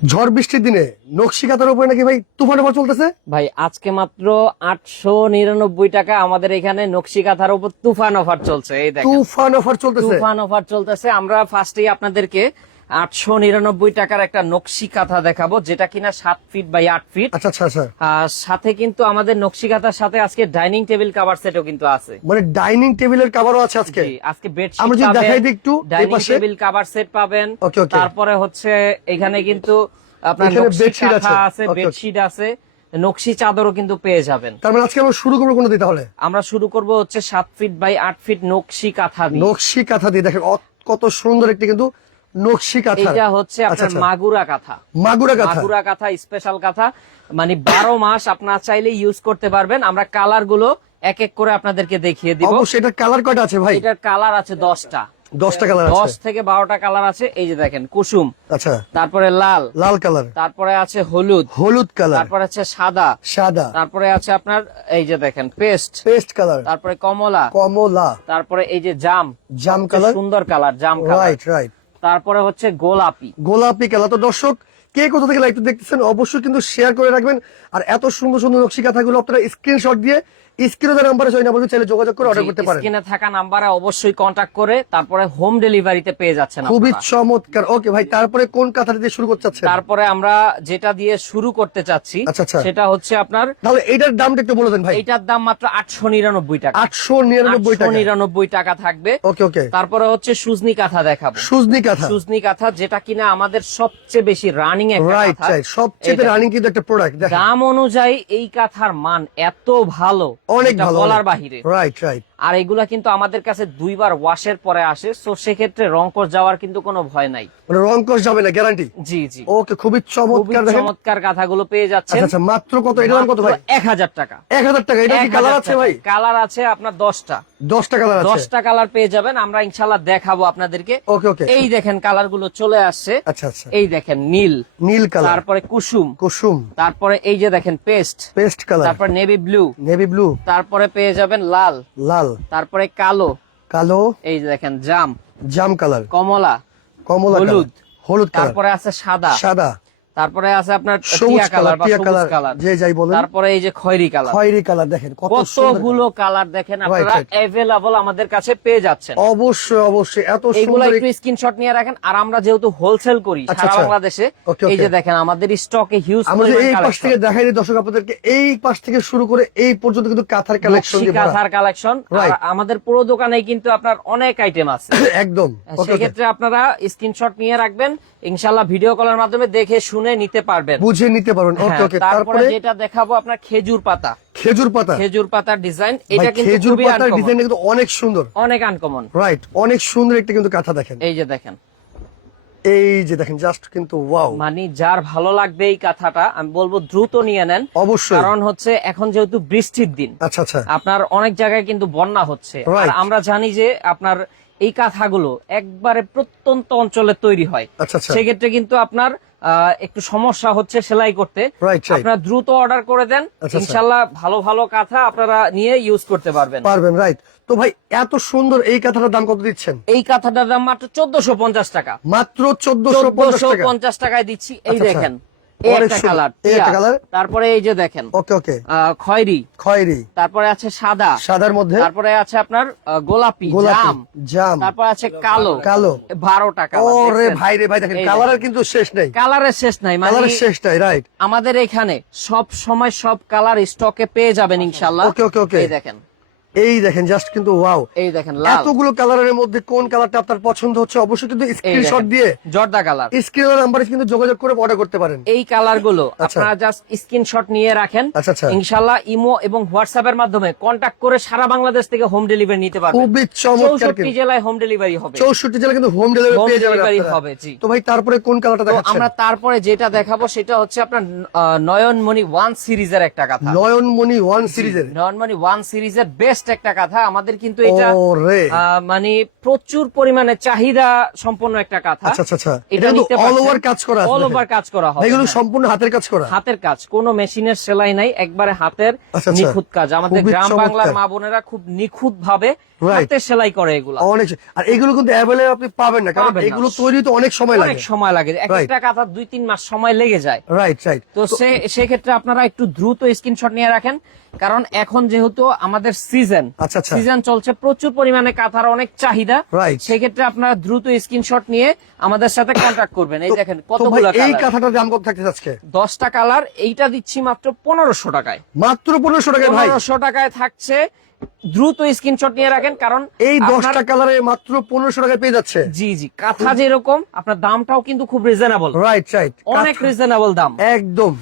ঝড় বৃষ্টির দিনে নকশি কাতার উপরে নাকি ভাই তুফান অফার চলতেছে? ভাই আজকে মাত্র আটশো নিরানব্বই টাকা আমাদের এখানে নকশি কাঁথার উপর তুফান অফার চলছে এই দেখেন। তুফান অফার চলতেছে। তুফান অফার চলতেছে। আমরা ফার্স্টেই আপনাদেরকে আটশো নিরানব্বই টাকার একটা নকশি কাঁথা দেখাবো যেটা কিনা সাত ফিট বাই আট ফিট আচ্ছা আচ্ছা আচ্ছা। আর সাথে কিন্তু আমাদের নকশি কাঁথার সাথে আজকে ডাইনিং টেবিল কাভার সেটও কিন্তু আছে। মানে ডাইনিং টেবিলের কাভারও আছে আজকে? আজকে বেডশিট আমরা যদি দেখাই দিই একটু, ডাইনিং টেবিল কাভার সেট পাবেন. তারপরে হচ্ছে এখানে কিন্তু আপনার কাঁথা আছে। বেডশিট আছে নকশি চাদরও কিন্তু পেয়ে যাবেন। তার মানে আজকে আমরা শুরু করব কোনো দিতে হলে আমরা শুরু করব হচ্ছে সাত ফিট বাই আট ফিট নকশি কাঁথা নকশি কাঁথা দিয়ে দেখেন কত সুন্দর একটি কিন্তু নকশি কাঁথা। এটা হচ্ছে আচ্ছা, আপনার আচ্ছা। মাগুরা কাঁথা। মাগুরা কাঁথা। মাগুরা কাঁথা স্পেশাল কাঁথা। মানে বারো মাস আপনার চাইলে ইউজ করতে পারবেন। আমরা কালারগুলো এক এক করে আপনাদেরকে দেখিয়ে দিব। কালার কয়টা আছে ভাই? এটার কালার আছে দশটা। দশটা কালার দশ থেকে বারোটা কালার আছে। এই যে দেখেন কুসুম। আচ্ছা। তারপরে লাল। লাল কালার তারপরে আছে হলুদ। হলুদ কালার তারপরে আছে সাদা। সাদা। তারপরে আছে আপনার এই যে দেখেন পেস্ট পেস্ট কালার তারপরে কমলা। কমলা। তারপরে এই যে জাম। জাম কালার সুন্দর কালার জাম কালার রাইট রাইট তারপরে হচ্ছে গোলাপি। গোলাপি কালার তো দর্শক, কে কোথা থেকে লাইভ দেখতেছেন অবশ্যই কিন্তু শেয়ার করে রাখবেন। আর এত সুন্দর সুন্দর নকশি কাঁথাগুলো আপনারা স্ক্রিনশট দিয়ে স্ক্রিনে নাম্বারে সেই নাম্বারে চাইলে যোগাযোগ করে অর্ডার করতে পারেন। স্ক্রিনে থাকা নাম্বারে অবশ্যই কন্টাক্ট করে তারপরে হোম ডেলিভারিতে পেয়ে যাচ্ছেন খুবই চমৎকার। ওকে ভাই তারপরে কোন কাঁথাটা দিয়ে শুরু করতে চাচ্ছেন? তারপরে আমরা যেটা দিয়ে শুরু করতে চাচ্ছি আচ্ছা, আচ্ছা। সেটা হচ্ছে আপনার তাহলে এইটার দামটা একটু বলে দেন ভাই। এইটার দাম মাত্র আটশো নিরানব্বই টাকা। আটশো টাকা। নিরানব্বই টাকা থাকবে। ওকে ওকে তারপরে হচ্ছে সুজনি কাঁথা দেখাবো। সুজনি কাঁথা। সুজনি কাঁথা যেটা কিনা আমাদের সবচেয়ে বেশি রানিং একটা রাইট সবচেয়ে রানিং কিন্তু একটা প্রোডাক্ট দাম অনুযায়ী এই কাঁথার মান এত ভালো অনেক ভালো বলার বাহিরে। রাইট রাইট আর এগুলা কিন্তু আমাদের কাছে দুইবার ওয়াশের পরে আসে তো সেক্ষেত্রে রংকর যাওয়ার কিন্তু কোনো ভয় নাই। মানে রং কস যাবে না গ্যারান্টি জি জি। ওকে খুবই চমৎকার চমৎকার কাঁথাগুলো পেয়ে যাচ্ছেন। আচ্ছা আচ্ছা মাত্র কত? এটার দাম কত ভাই? এক হাজার টাকা। এক হাজার টাকা এটা কি কালার আছে ভাই? কালার আছে আপনার দশটা। দশটা কালার আছে। দশটা কালার পেয়ে যাবেন আমরা ইনশাল্লাহ দেখাবো আপনাদেরকে। ওকে ওকে। এই দেখেন কালারগুলো চলে আসছে। আচ্ছা আচ্ছা। এই দেখেন নীল। নীল কালার তারপরে কুসুম। কুসুম। তারপরে এই যে দেখেন পেস্ট। পেস্ট কালার তারপর নেভি ব্লু নেভি ব্লু তারপরে পেয়ে যাবেন লাল। লাল। তারপরে কালো। কালো? এই যে দেখেন জাম। জাম কালার। কমলা। কমলা হলুদ। হলুদ হলুদ তারপরে আছে সাদা। সাদা। তারপরে আছে আপনার টিয়া কালার বা সবুজ কালার যে যাই বলেন। তারপরে এই যে খয়েরি কালার। খয়েরি কালার দেখেন কতগুলো কালার। দেখেন আপনারা. অ্যাভেলেবল আমাদের কাছে পেয়ে যাচ্ছেন। অবশ্যই অবশ্যই এত সুন্দর একটু স্ক্রিনশট নিয়ে রাখেন। আর আমরা যেহেতু হোলসেল করি আচ্ছা, সারা আচ্ছা। বাংলাদেশে এই যে দেখেন আমাদের স্টকে হিউজ আমরা এই পাশ থেকে দেখাই দিই দর্শক আপনাদেরকে এই পাশ থেকে শুরু করে এই পর্যন্ত কিন্তু কাঁথার কালেকশন। কাঁথার কালেকশন. আমাদের পুরো দোকানে কিন্তু আপনার অনেক আইটেম আছে। একদম। ওকে সেক্ষেত্রে আপনারা স্ক্রিনশট নিয়ে রাখবেন। ইনশাল্লাহ ভিডিও কলের মাধ্যমে দেখে শুনে নিতে পারবেন। বুঝে নিতে পারবেন। ওকে হ্যাঁ, ওকে তারপরে তারপরে? যেটা দেখাবো আপনার খেজুর পাতা। খেজুর পাতা? খেজুর পাতার ডিজাইন এটা কিন্তু খেজুর পাতার ডিজাইন কিন্তু অনেক সুন্দর। অনেক আনকমন রাইট অনেক সুন্দর একটা কিন্তু কাঁথা দেখেন। এই যে দেখেন। এই যে দেখেন জাস্ট কিন্তু ওয়াও মানে যার ভালো লাগবে এই কাঁথাটা আমি বলব দ্রুত নিয়ে নেন। অবশ্যই। কারণ হচ্ছে এখন যেহেতু বৃষ্টির দিন আচ্ছা আচ্ছা। আপনার অনেক জায়গায় কিন্তু বন্যা হচ্ছে। আর আমরা জানি যে আপনার এই কাঁথাগুলো একবারে প্রত্যন্ত অঞ্চলে তৈরি হয়। আচ্ছা আচ্ছা। সেক্ষেত্রে কিন্তু আপনার একটু সমস্যা হচ্ছে সেলাই করতে। আপনারা দ্রুত অর্ডার করে দেন। আচ্ছা। ইনশাল্লাহ ভালো ভালো কাঁথা আপনারা নিয়ে ইউজ করতে পারবেন। পারবেন রাইট তো ভাই এত সুন্দর এই কাঁথাটার দাম কত দিচ্ছেন? এই কাঁথাটার দাম মাত্র চোদ্দশো পঞ্চাশ টাকা। মাত্র চোদ্দশো পঞ্চাশ টাকায় দিচ্ছি। এই। দেখেন তারপরে এই যে দেখেন ওকে ওকে। খয়েরি। খয়েরি। তারপরে আছে সাদা। সাদার মধ্যে? তারপরে আছে আপনার গোলাপি জাম। জাম। তারপর আছে কালো। কালো। বারো টাকা ও ভাই রে ভাই দেখেন কালারের কিন্তু শেষ নেই। কালারের শেষ নাই মানে কালারের শেষ নাই রাইট আমাদের এখানে সব সময় সব কালার স্টকে পেয়ে যাবেন ইনশাল্লাহ। Okay, okay, okay. এই দেখেন। এই দেখেন জাস্ট কিন্তু ওয়াও এই দেখেন লাল। এতগুলো কালারের মধ্যে কোন কালারটা আপনার পছন্দ হচ্ছে অবশ্যই কিন্তু স্ক্রিনশট দিয়ে জর্দা কালার স্ক্রিনের নাম্বারে কিন্তু যোগাযোগ করে অর্ডার করতে পারেন। এই কালারগুলো আচ্ছা। আপনারা জাস্ট স্ক্রিনশট নিয়ে রাখেন। আচ্ছা, আচ্ছা। ইনশাল্লাহ ইমো এবং হোয়াটসঅ্যাপ এর মাধ্যমে কন্টাক্ট করে সারা বাংলাদেশ থেকে হোম ডেলিভারি নিতে পারবেন। খুবই চমৎকার চৌষট্টি কিন্তু জেলায় হোম ডেলিভারি হবে। চৌষট্টি জেলা কিন্তু হোম ডেলিভারি পেয়ে যাবেন আপনারা। হবে, জি। তো ভাই তারপরে কোন কালারটা দেখাচ্ছেন? আমরা তারপরে যেটা দেখাবো সেটা হচ্ছে আপনার নয়নমণি ওয়ান সিরিজের একটা কথা। নয়নমণি ওয়ান সিরিজের নয়নমণি ওয়ান সিরিজের বেস্ট একটা কথা আমাদের কিন্তু এটা মানে প্রচুর পরিমাণে চাহিদা সম্পন্ন একটা কথা। আচ্ছা আচ্ছা আচ্ছা। এটা কিন্তু অল ওভার কাজ করা অল ওভার কাজ করা হয় এগুলো হ্যাঁ। সম্পূর্ণ হাতের কাজ করা। হাতের কাজ কোনো মেশিনের সেলাই নাই একবারে হাতের। নিখুঁত কাজ। আমাদের গ্রাম বাংলার মা বোনেরা খুব নিখুঁত ভাবে. হাতে সেলাই করে এগুলা। অনেক আর এগুলো কিন্তু অ্যাভেলেবল আপনি পাবেন না কারণ এগুলো তৈরি তো অনেক সময় অনেক সময় লাগে। একটা কাঁথা দুই তিন মাস সময় লেগে যায়। রাইট রাইট তো সে সেক্ষেত্রে আপনারা একটু দ্রুত স্ক্রিনশট নিয়ে রাখেন কারণ এখন যেহেতু আমাদের সিজন আচ্ছা, আচ্ছা। সিজন চলছে প্রচুর পরিমাণে কাঁথার অনেক চাহিদা. সেক্ষেত্রে আপনারা দ্রুত স্ক্রিনশট নিয়ে আমাদের সাথে কন্ট্যাক্ট করবেন। এই দেখেন কতগুলো এই কাঁথাটার দাম কত থাকতেছে আজকে? দশটা কালার এইটা দিচ্ছি মাত্র পনেরোশো টাকায়। মাত্র পনেরোশো টাকায় পনেরোশো টাকায় থাকছে দ্রুত স্ক্রিনশট নিয়ে রাখেন কারণ এই দশটা কালারে মাত্র পনেরোশো টাকায় পেয়ে যাচ্ছে। জি জি। কাঁথা যেরকম আপনার দামটাও কিন্তু খুব রিজনেবল রাইট রাইট অনেক রিজনেবল দাম। একদম।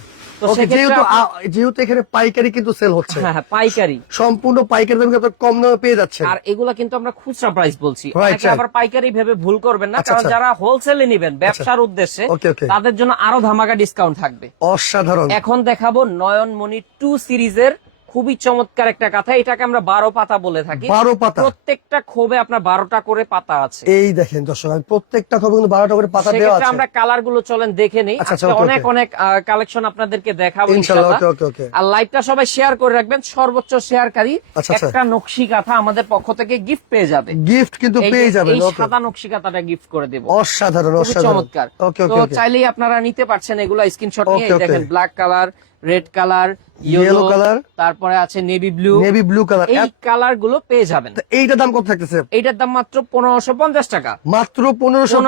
যেহেতু এখানে পাইকারি কিন্তু সেল হচ্ছে। হ্যাঁ হ্যাঁ পাইকারি। সম্পূর্ণ পাইকারি দামে আপনারা কম দামে পেয়ে যাচ্ছে আর এগুলা কিন্তু আমরা খুচরা প্রাইস বলছি। আবার পাইকারি ভেবে ভুল করবেন না আচ্ছা, কারণ আচ্ছা। যারা হোলসেলে নিবেন ব্যবসার উদ্দেশ্যে. তাদের জন্য আরও ধামাকা ডিসকাউন্ট থাকবে। অসাধারণ। এখন দেখাবো নয়নমণি টু সিরিজের খুবই চমৎকার একটা কথা। এটাকে আমরা বারো পাতা বলে থাকি। বারো পাতা। প্রত্যেকটা খোবে আপনার বারোটা করে পাতা আছে। এই দেখেন দর্শক আমি প্রত্যেকটা খবর কিন্তু বারোটা করে পাতা দেওয়া আছে। আমরা কালারগুলো চলেন দেখে নেই। আচ্ছা, আচ্ছা, অনেক অনেক কালেকশন আপনাদেরকে দেখাবো আর লাইভটা সবাই শেয়ার করে রাখবেন। সর্বোচ্চ শেয়ারকারী আচ্ছা। একটা নকশি কাঁথা আমাদের পক্ষ থেকে গিফট পেয়ে যাবে। গিফট কিন্তু পেয়ে যাবে এই সাদা নকশি কাঁথাটা গিফট করে দেবো। অসাধারণ অসাধারণ। চমৎকার। তো চাইলেই আপনারা নিতে পারছেন এগুলা স্ক্রিনশট নিয়ে। দেখেন black colour red colour yellow colour তারপরে আছে navy blue navy blue colour এই কালারগুলো পেয়ে যাবেন। এইটার দাম কত থাকতেছে? এইটার দাম মাত্র পনেরোশো পঞ্চাশ টাকা। মাত্র পনেরোশো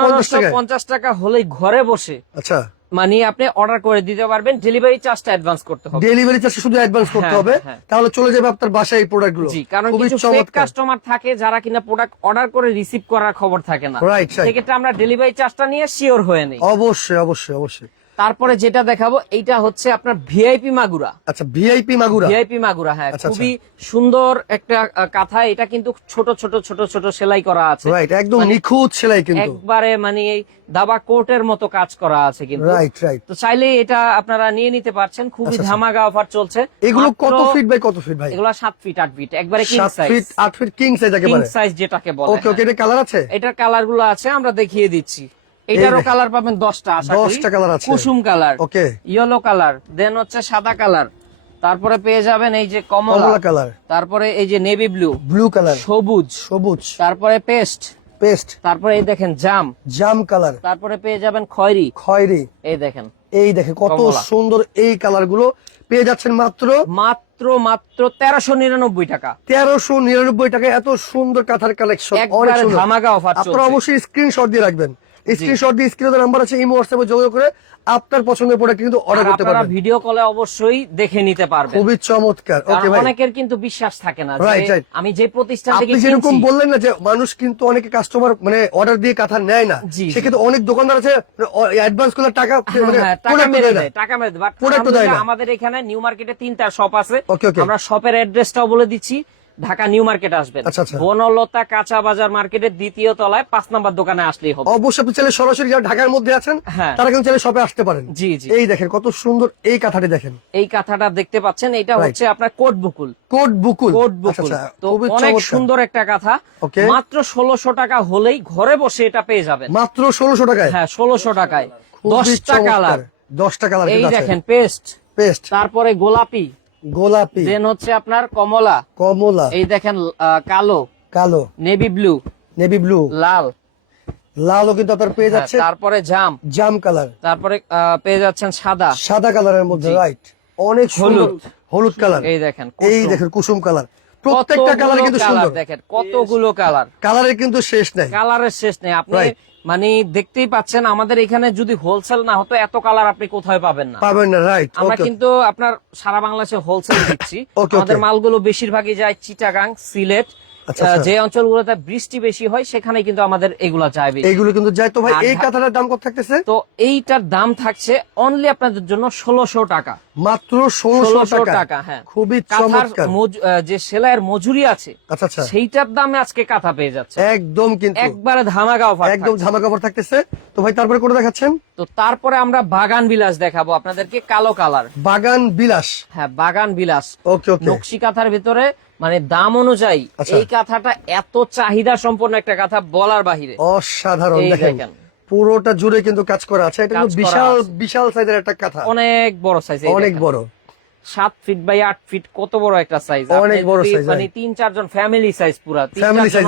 পঞ্চাশ টাকা হলেই ঘরে বসে আচ্ছা। মানে আপনি অর্ডার করে দিতে পারবেন ডেলিভারি চার্জটা অ্যাডভান্স করতে হবে। ডেলিভারি চার্জ শুধু অ্যাডভান্স করতে হ্যাঁ, হবে? হ্যাঁ। তাহলে চলে যাবে আপনার বাসায় এই প্রোডাক্টগুলো জি কারণ কিছু ফেক কাস্টমার থাকে যারা কিনা প্রোডাক্ট অর্ডার করে রিসিভ করার খবর থাকে না. সেক্ষেত্রে আমরা ডেলিভারি চার্জটা নিয়ে শিওর হয়ে নেই। অবশ্যই অবশ্যই অবশ্যই। তারপরে যেটা দেখাবো এইটা হচ্ছে আপনার ভিআইপি মাগুরা। আচ্ছা ভিআইপি মাগুরা? ভিআইপি মাগুরা হ্যাঁ আচ্ছা, খুবই সুন্দর একটা কাঁথা এটা কিন্তু ছোট ছোট ছোট ছোট সেলাই করা আছে। রাইট একদম মানে নিখুঁত সেলাই কিন্তু। একবারে মানে এই দাবা কোটের মতো কাজ করা আছে কিন্তু। রাইট রাইট তো চাইলে এটা আপনারা নিয়ে নিতে পারছেন খুবই আচ্ছা, আচ্ছা। ধামাকা অফার চলছে। এগুলো কত ফিট বাই কত ফিট ভাই? এগুলো সাত ফিট আট ফিট একবারে কিং সাইজ ফিট আট feet king size king size যেটাকে বলে ওকে ওকে হ্যাঁ। এটা কালার আছে? এটার কালারগুলো আছে আমরা দেখিয়ে দিচ্ছি। এটারও কালার পাবেন দশটা আশা দশটা কালার আছে। কুসুম colour okay. Yellow colour then হচ্ছে সাদা কালার তারপরে পেয়ে যাবেন এই যে কমলা। কালার তারপরে এই যে নেভি ব্লু ব্লু কালার সবুজ। সবুজ। তারপরে পেস্ট পেস্ট তারপরে এই দেখেন জাম। জাম কালার তারপরে পেয়ে যাবেন খয়রি। খয়েরি। এই দেখেন। এই দেখে কত সুন্দর এই কালারগুলো। পেয়ে যাচ্ছেন মাত্র? মাত্র মাত্র তেরোশো নিরানব্বই টাকা। তেরোশো নিরানব্বই টাকা এত সুন্দর কাঁথার কালেকশন অনেক ধামাকা অফার আপনারা অবশ্যই স্ক্রিনশট দিয়ে রাখবেন। স্ক্রিনশট দিয়ে স্ক্রিনের নাম্বার আছে ইমো হোয়াটসঅ্যাপে যোগাযোগ করে আপনার পছন্দের প্রোডাক্ট কিন্তু অর্ডার করতে আপনারা ভিডিও কলে অবশ্যই দেখে নিতে পারবেন। খুবই চমৎকার। ওকে ভাই অনেকের কিন্তু বিশ্বাস থাকে না যে Right, right. আমি যে প্রতিষ্ঠান থেকে আপনি যেরকম বললেন না যে মানুষ কিন্তু অনেকে কাস্টমার মানে অর্ডার দিয়ে কাঁথা নেয় না। সেক্ষেত্রে অনেক দোকানদার আছে অ্যাডভান্স টাকা মানে হ্যাঁ, টাকা মেরে দেয় টাকা মেরে দেয়। আমাদের এখানে নিউ মার্কেটে তিনটা শপ আছে. আমরা শপের অ্যাড্রেসটাও বলে দিচ্ছি। ঢাকা নিউ মার্কেট আসবেন। আচ্ছা, আচ্ছা। বনলতা কাঁচা বাজার মার্কেটের দ্বিতীয় তলায় পাঁচ নাম্বার দোকানে আসলেই হবে। অবশ্যই আপনি চাইলে সরাসরি যারা ঢাকার মধ্যে আছেন হ্যাঁ। তারা কিন্তু চাইলে শপে আসতে পারেন। জি জি। এই দেখেন কত সুন্দর এই কাঁথাটি দেখেন। এই কাঁথাটা দেখতে পাচ্ছেন এটা হচ্ছে আপনার কোট বুকুল। কোট বুকুল। কোট আচ্ছা, বুকুল। তো অনেক সুন্দর একটা কাঁথা। মাত্র ষোলোশো টাকা হলেই ঘরে বসে এটা পেয়ে যাবেন। মাত্র ষোলোশো টাকায়? হ্যাঁ ষোলোশো টাকায়। দশটা। কালার। দশটা কালার এই দেখেন পেস্ট। পেস্ট। তারপরে গোলাপি। গোলাপি। দেন হচ্ছে আপনার কমলা। কমলা। এই দেখেন কালো। কালো। নেভি ব্লু নেভি ব্লু লাল। লালও কিন্তু আপনার পেয়ে হ্যাঁ, যাচ্ছে তারপরে জাম। জাম কালার। তারপরে আহ, পেয়ে যাচ্ছেন সাদা। সাদা কালারের মধ্যে রাইট অনেক সুন্দর হলুদ। হলুদ কালার। এই দেখেন এই দেখেন কুসুম কালার। প্রত্যেকটা কালার কিন্তু সুন্দর। দেখেন কতগুলো কালার। কালারের কিন্তু শেষ নাই। কালারের শেষ নেই। আপনি. মানে দেখতেই পাচ্ছেন আমাদের এখানে যদি হোলসেল না হতো এত কালার আপনি কোথায় পাবেন না? পাবেন না রাইট আমরা কিন্তু আপনার সারা বাংলাদেশে হোলসেল দিচ্ছি। আমাদের মালগুলো বেশিরভাগই যায় চিটাগাং সিলেট। যে অঞ্চলগুলোতে বৃষ্টি বেশি হয় সেখানে কিন্তু আমাদের এগুলা যায় বেশি। এইগুলো কিন্তু যাই তো ভাই এই কাঁথাটার দাম কত থাকতেছে? তো এইটার দাম থাকছে অনলি আপনাদের জন্য ষোলোশো টাকা। মাত্র ষোলোশো টাকা। হ্যাঁ। খুবই চমৎকার। যে সেলাইয়ের মজুরি আছে আচ্ছা আচ্ছা। সেইটার দামে আজকে কাঁথা পেয়ে যাচ্ছে। একদম কিন্তু। একবারে ধামাকা অফার একদম ঝামা কাপড় থাকতেছে। তো ভাই তারপরে করে দেখাচ্ছেন? তো তারপরে আমরা বাগান বিলাস দেখাবো আপনাদেরকে কালো কালার। বাগান বিলাস। হ্যাঁ বাগান বিলাস। ওকে ওকে। নকশি কাঁথার ভিতরে মানে দাম অনুযায়ী আচ্ছা। এই কাঁথাটা এত চাহিদা সম্পন্ন একটা কাঁথা বলার বাহিরে। অসাধারণ দেখেন। পুরোটা জুড়ে কিন্তু কাজ করা আছে। এটা বিশাল বিশাল সাইজের একটা কাঁথা। অনেক বড় সাইজ অনেক বড়। সাত ফিট বাই আট ফিট কত বড় একটা সাইজ অনেক বড় size, মানে তিন চারজন ফ্যামিলি সাইজ পুরা ফ্যামিলি সাইজ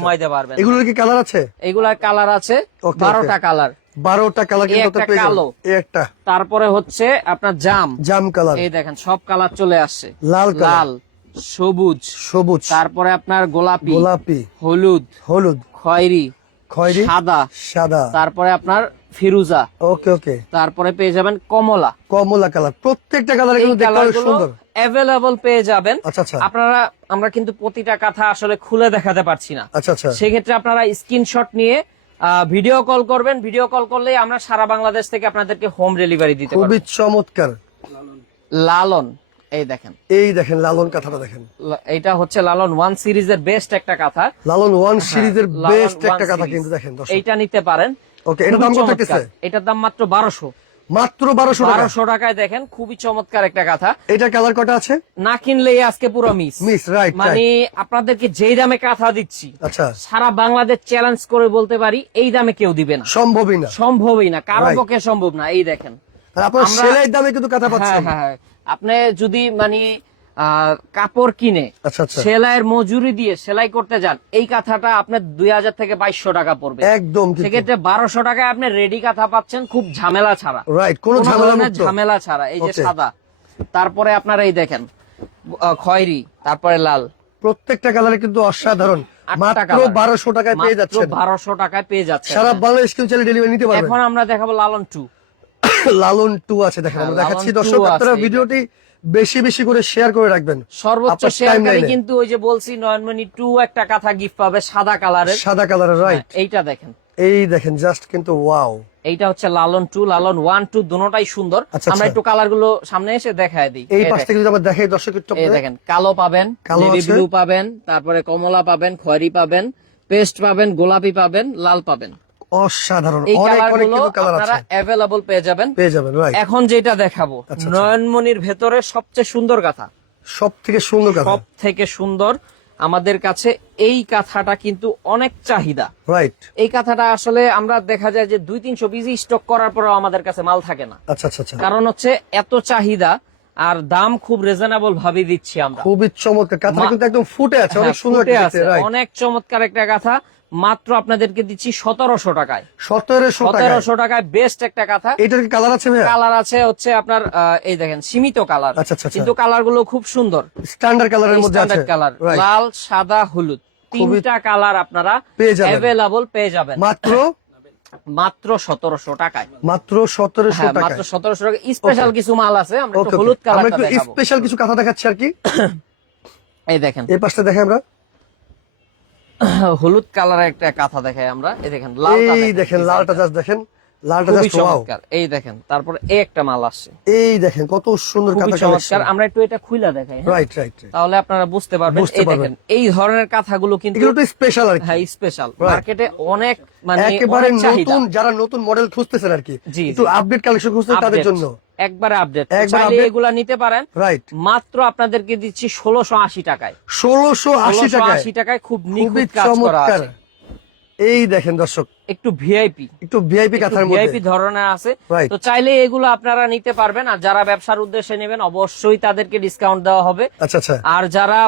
ঘুমাইতে পারবেন। এগুলোর কি কালার আছে? এগুলার কালার আছে। বারোটা. কালার বারোটা কালার কিন্তু কালো। একটা। তারপরে হচ্ছে আপনার জাম। জাম কালার এই দেখেন সব কালার চলে আসছে। লাল লাল। সবুজ সবুজ। তারপরে আপনার গোলাপি গোলাপি হলুদ হলুদ খয়েরি খয়েরি সাদা সাদা। তারপরে আপনার ফিরুজা। ওকে ওকে। তারপরে পেয়ে যাবেন কমলা। কমলা কালার। প্রত্যেকটা কালার কিন্তু দেখতে সুন্দর। অ্যাভেলেবল পেয়ে যাবেন। আচ্ছা আচ্ছা। আপনারা আমরা কিন্তু প্রতিটা কথা আসলে খুলে দেখাতে পারছি না। আচ্ছা আচ্ছা। সেক্ষেত্রে আপনারা স্ক্রিনশট নিয়ে ভিডিও কল করবেন। ভিডিও কল করলে আমরা সারা বাংলাদেশ থেকে আপনাদেরকে হোম ডেলিভারি দিতে পারব। খুবই চমৎকার। লালন। এই দেখেন। এই দেখেন লালন কাঁথাটা দেখেন। এটা হচ্ছে লালন ওয়ান সিরিজের বেস্ট একটা কথা। লালন ওয়ান সিরিজের হ্যাঁ, বেস্ট একটা কথা। কিন্তু দেখেন এইটা নিতে পারেন। ওকে এটা দাম কত। এটার দাম মাত্র বারোশো। মাত্র বারোশো বারোশো টাকায় দেখেন খুবই চমৎকার একটা কথা। এটা কালার কটা আছে? না কিনলেই আজকে পুরো মিস মিস রাইট মানে আপনাদেরকে যেই দামে কাঁথা দিচ্ছি আচ্ছা। সারা বাংলাদেশ চ্যালেঞ্জ করে বলতে পারি এই দামে কেউ দিবে না। সম্ভবই না। সম্ভবই না কারও পক্ষে সম্ভব না এই দেখেন। আপনার সেলাইয়ের দামে কিন্তু কাঁথা হ্যাঁ পাচ্ছেন হ্যাঁ হ্যাঁ। আপনি যদি মানে কাপড় কিনে আচ্ছা আচ্ছা। সেলাইয়ের মজুরি দিয়ে সেলাই করতে যান এই কাঁথাটা আপনার দুই হাজার থেকে বাইশশো টাকা পড়বে। একদম সেক্ষেত্রে বারোশো টাকায় আপনি রেডি কাঁথা পাচ্ছেন খুব ঝামেলা ছাড়া। রাইট কোনো ঝামেলা ছাড়া এই যে সাদা। তারপরে আপনারা এই দেখেন খয়েরি তারপরে লাল। প্রত্যেকটা কালারে কিন্তু অসাধারণ। মাত্র বারোশো টাকায় পেয়ে যাচ্ছে বারোশো টাকায় পেয়ে যাচ্ছে সারা বাংলাদেশ কেউ ডেলিভারি নিতে পারবেন। এখন আমরা দেখাবো লালন টু। লালন টু আছে দেখেন আমরা হ্যাঁ, দেখাচ্ছি দর্শক 2 আপনারা ভিডিওটি বেশি বেশি করে শেয়ার করে রাখবেন। সর্বোচ্চ শেয়ারকারী কিন্তু ওই যে বলছি নয়নমণি টু একটা কাঁথা গিফট পাবে সাদা কালারের সাদা কালারের রাইট এইটা দেখেন। এই দেখেন জাস্ট কিন্তু ওয়াও এইটা হচ্ছে Lalon two Lalon one two দুটাই সুন্দর। আচ্ছা, আমরা আচ্ছা। একটু কালারগুলো সামনে এসে দেখায় দিই। এই পাশ থেকে যদি আমরা দেখাই দর্শক একটু দেখেন কালো পাবেন ব্লু পাবেন তারপরে কমলা পাবেন খয়েরি পাবেন পেস্ট পাবেন গোলাপি পাবেন লাল পাবেন। অসাধারণ। অনেক অনেক কালার আপনারা আছে। অ্যাভেলেবল পেয়ে যাবেন। পেয়ে যাবেন রাইট এখন যেটা দেখাবো আচ্ছা। নয়নমণির ভেতরে সবচেয়ে সুন্দর কথা সব থেকে সুন্দর কথা সব থেকে সুন্দর। আমাদের কাছে এই কাঁথাটা কিন্তু অনেক চাহিদা। রাইট এই কাঁথাটা আসলে আমরা দেখা যায় যে দুই তিনশো পিস স্টক করার পরেও আমাদের কাছে মাল থাকে না। আচ্ছা আচ্ছা আচ্ছা। কারণ হচ্ছে এত চাহিদা আর দাম খুব রিজনেবল ভাবে দিচ্ছি আমরা। খুবই চমৎকার। কাঁথাটা কিন্তু একদম ফুটে আছে অনেক হ্যাঁ, সুন্দর আছে, অনেক চমৎকার একটা কাঁথা মাত্র আপনাদেরকে দিচ্ছি সতেরোশো টাকায়। সতেরোশো সতেরোশো টাকায় বেস্ট একটা কাঁথা। এটার কি কালার আছে কালার আছে হচ্ছে আপনার এই দেখেন সীমিত কালার আচ্ছা, আচ্ছা, আচ্ছা। কিন্তু কালারগুলো খুব সুন্দর। স্ট্যান্ডার্ড কালারের মধ্যে আছে। স্ট্যান্ডার্ড কালার লাল সাদা হলুদ। তিনটা কালার আপনারা পেয়ে যাবেন। অ্যাভেলেবল পেয়ে যাবেন। মাত্র? মাত্র সতেরোশো টাকায়। মাত্র সতেরোশো হ্যাঁ টাকা মাত্র সতেরোশো টাকা স্পেশাল কিছু মাল আছে আমরা একটু হলুদ আমরা একটু স্পেশাল কিছু কথা দেখাচ্ছি আর কি। এই দেখেন। এই পাশটা দেখে আমরা। হলুদ কালারের একটা কাঁথা দেখাই আমরা। এই দেখেন লালটা এই দেখেন লালটা জাস্ট দেখেন। লালটা জাস্ট ওয়াও এই দেখেন তারপরে এই একটা মাল আসছে। এই দেখেন কত সুন্দর কাঁথা চমৎকার। আমরা একটু এটা খুইলা দেখাই হ্যাঁ? রাইট রাইট তাহলে আপনারা বুঝতে পারবেন। এই দেখেন এই ধরনের কাঁথাগুলো কিন্তু এগুলো তো স্পেশাল আর কি। হ্যাঁ স্পেশাল মার্কেটে অনেক মানে একেবারে নতুন যারা নতুন মডেল খুঁজতেছেন আর কি। একটু আপডেট কালেকশন খুঁজতেছেন তাদের জন্য। একবারে আপডেট চাইলে এগুলা নিতে পারেন। রাইট মাত্র আপনাদেরকে দিচ্ছি ষোলোশো আশি টাকায়। ষোলোশো আশি ষোলোশো টাকায় আশি টাকায়। খুব নিখুঁত কাজ করা আছে। এই দেখেন দর্শক একটু ভিআইপি একটু ভিআইপি কাঁথার ভিআইপি মধ্যে। ধরনের আছে। তো চাইলে এগুলো আপনারা নিতে পারবেন। আর যারা ব্যবসার উদ্দেশ্যে নেবেন অবশ্যই তাদেরকে ডিসকাউন্ট দেওয়া হবে। আচ্ছা আচ্ছা। আর যারা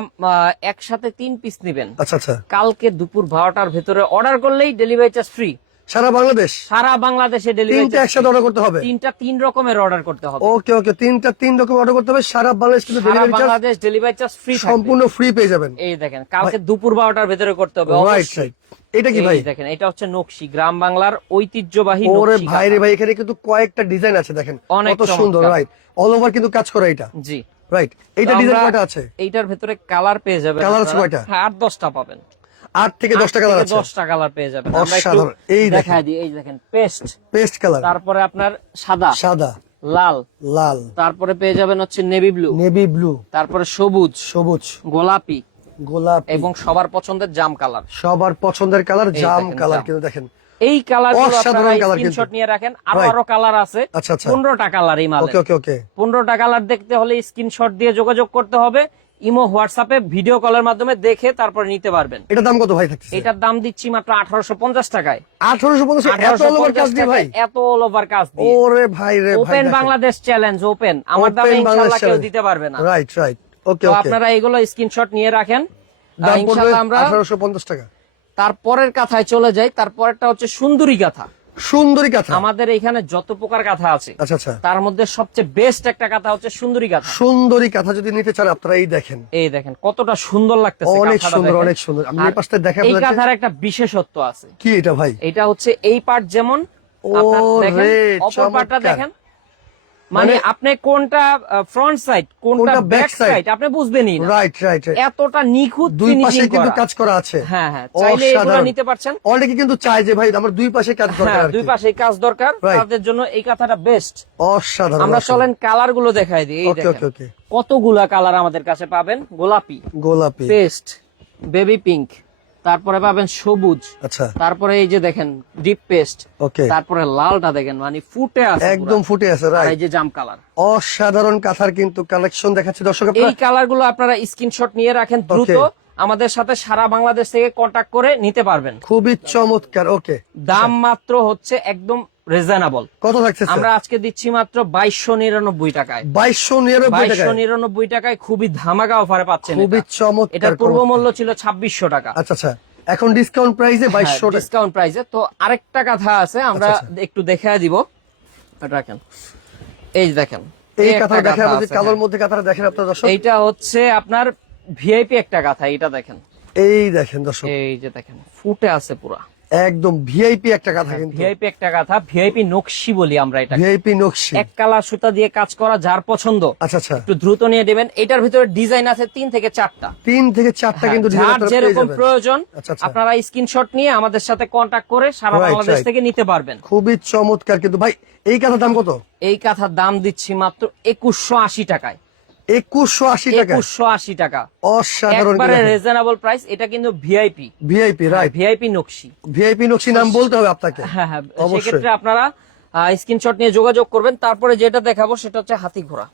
একসাথে তিন পিস নেবেন আচ্ছা আচ্ছা। কালকে দুপুর বারোটার ভেতরে অর্ডার করলেই ডেলিভারি চার্জ ফ্রি সারা বাংলাদেশ? সারা বাংলাদেশে ডেলিভারি তিনটা একসাথে অর্ডার করতে হবে? তিনটা তিন রকমের অর্ডার করতে হবে। ওকে ওকে তিনটা তিন রকম অর্ডার করতে হবে সারা বাংলাদেশ কিন্তু delivery charge Bangladesh delivery charge free সম্পূর্ণ ফ্রি পেয়ে যাবেন। এই দেখেন কালকে দুপুর বারোটার ভেতরে করতে হবে রাইট অবশ্যই। এটা কি ভাই? দেখেন এটা হচ্ছে নকশি গ্রাম বাংলার ঐতিহ্যবাহী ওরে ভাই রে ভাই এখানে কিন্তু কয়েকটা ডিজাইন আছে দেখেন। অনেক কত সুন্দর। রাইট অল ওভার কিন্তু কাজ করা এটা। জি। রাইট এইটা ডিজাইন কয়টা আছে? এইটার ভেতরে কালার পেয়ে যাবেন Colour আছে কয়টা? হ্যাঁ আট দশটা পাবেন। আট থেকে কালার আছে। দশটা কালার পেয়ে যাবেন। অসাধারণ। এই। দেখাই দিই এই দেখেন পেস্ট। পেস্ট কালার তারপরে আপনার সাদা। সাদা। লাল। লাল। তারপরে পেয়ে যাবেন হচ্ছে নেভি ব্লু নেভি ব্লু তারপরে সবুজ। সবুজ। গোলাপি। গোলাপ। এবং সবার পছন্দের জাম কালার সবার পছন্দের কালার জাম কালার কিন্তু দেখেন। এই কালার স্ক্রিনশট নিয়ে রাখেন। আরও কালার আছে। আচ্ছা, আচ্ছা। পনেরোটা কালার এই মালে। ওকে ওকে ওকে পনেরোটা কালার দেখতে হলে স্ক্রিনশট দিয়ে যোগাযোগ করতে হবে। ইমো হোয়াটসঅ্যাপে ভিডিও কলের মাধ্যমে দেখে তারপরে নিতে পারবেন। এটার দাম কত ভাই থাকছে এটার দাম দিচ্ছি মাত্র আঠারোশো পঞ্চাশ টাকায়। আঠারোশো পঞ্চাশ? এত আঠারোশো all over কাজ দিয়ে ভাই। এত অল ওভার কাজ দিয়ে। ওরে ভাই রে ভাই ওপেন বাংলাদেশ চ্যালেঞ্জ ওপেন আমার দামে ইনশাল্লাহ কেউ দিতে পারবে না। রাইট রাইট ওকে ওকে আপনারা এগুলো স্ক্রিনশট নিয়ে রাখেন। ইনশাল্লাহ আমরা আঠারোশো পঞ্চাশ টাকা। তারপরের কথায় চলে যাই। তারপরেরটা হচ্ছে সুন্দরী গাথা। সুন্দরী কাঁথা আমাদের এখানে যত প্রকার কাঁথা আছে আচ্ছা আচ্ছা। তার মধ্যে সবচেয়ে বেস্ট একটা কাঁথা হচ্ছে সুন্দরী কাঁথা সুন্দরী কাঁথা যদি নিতে চান আপনারা এই দেখেন। এই দেখেন কতটা সুন্দর লাগতেছে অনেক সুন্দর অনেক সুন্দর। আমি এই পাশটা দেখাবো এই কাঁথার একটা বিশেষত্ব আছে। কি এটা ভাই? এটা হচ্ছে এই পার্ট যেমন আপনারা দেখেন অপর পার্টটা দেখেন। মানে মানে- আপনি কোনটা ফ্রন্ট সাইড কোনটা ব্যাক? সাইড আপনি বুঝবেনই না। রাইট রাইট এতটা নিখুঁত দুই পাশে কিন্তু কাজ করা আছে। হ্যাঁ হ্যাঁ চাইলে এগুলো নিতে পারছেন। অনেকে কিন্তু চাই যে ভাই আমার দুই পাশে কাজ দরকার হ্যাঁ দুই পাশে কাজ দরকার. তাদের জন্য এই কথাটা বেস্ট অসাধারণ আমরা চলেন কালারগুলো দেখাই দিই। এই ওকে ওকে দেখেন ওকে কতগুলা কালার আমাদের কাছে পাবেন? গোলাপি। গোলাপি। পেস্ট বেবি পিঙ্ক তারপরে পাবেন সবুজ। আচ্ছা। তারপরে এই যে দেখেন ডিপ পেস্ট ওকে তারপরে লালটা দেখেন মানে ফুটে আছে একদম ফুটে আছে রাইট এই যে জাম কালার অসাধারণ কাঁথার কিন্তু কালেকশন দেখাচ্ছি। দর্শক এই কালারগুলো আপনারা স্ক্রিনশট নিয়ে রাখেন দ্রুত। আমাদের সাথে সারা বাংলাদেশ থেকে কন্টাক্ট করে নিতে পারবেন। খুবই চমৎকার ওকে দাম মাত্র হচ্ছে একদম রিজনেবল কত থাকছে আমরা আজকে দিচ্ছি মাত্র বাইশশো নিরানব্বই টাকায়। বাইশশো নিরানব্বই বাইশশো নিরানব্বই টাকায় খুবই ধামাকা অফারে পাচ্ছেন খুবই এটা। চমৎকার এটার পূর্ব মূল্য ছিল ছাব্বিশশো টাকা। আচ্ছা আচ্ছা। এখন ডিসকাউন্ট প্রাইসে বাইশশো ডিসকাউন্ট প্রাইসে তো আরেকটা কথা আছে আমরা আচ্ছা, একটু দেখে দিব। রাখেন। এই যে দেখেন এই কথা আছে, কালোর হ্যাঁ। মধ্যে কাঁথাটা দেখেন আপনার দর্শক। এইটা হচ্ছে আপনার ভিআইপি একটা কথা এটা দেখেন। এই দেখেন দর্শক। এই যে দেখেন ফুটে আছে পুরা। একদম ভিআইপি একটা কাঁথা কিন্তু। ভিআইপি একটা গাথা ভিআইপি নকশি বলি আমরা এটা ভিআইপি নকশি। এক কালার সুতা দিয়ে কাজ করা যার পছন্দ। আচ্ছা আচ্ছা। একটু দ্রুত নিয়ে দেবেন এটার ভিতরে ডিজাইন আছে তিন থেকে চারটা। তিন থেকে চারটা কিন্তু হ্যাঁ, যার আপনারা যেরকম প্রয়োজন আচ্ছা, আচ্ছা। আপনারা স্ক্রিনশট নিয়ে আমাদের সাথে কন্টাক্ট করে সারা বাংলাদেশ থেকে নিতে পারবেন। খুবই চমৎকার কিন্তু। ভাই এই কাঁথার দাম কত? এই কাঁথার দাম দিচ্ছি মাত্র একুশশো আশি টাকায়। একুশশো আশি টাকা। একুশশো আশি টাকা। অসাধারণ রিজনেবল প্রাইস এটা কিন্তু ভিআইপি ভিআইপি রাইট ভিআইপি নকশি। ভিআইপি নকশি নাম বলতে হবে আপনাকে। হ্যাঁ হ্যাঁ। সেক্ষেত্রে আপনারা স্ক্রিনশট নিয়ে যোগাযোগ করবেন। তারপরে যেটা দেখাবো সেটা হচ্ছে হাতি ঘোড়া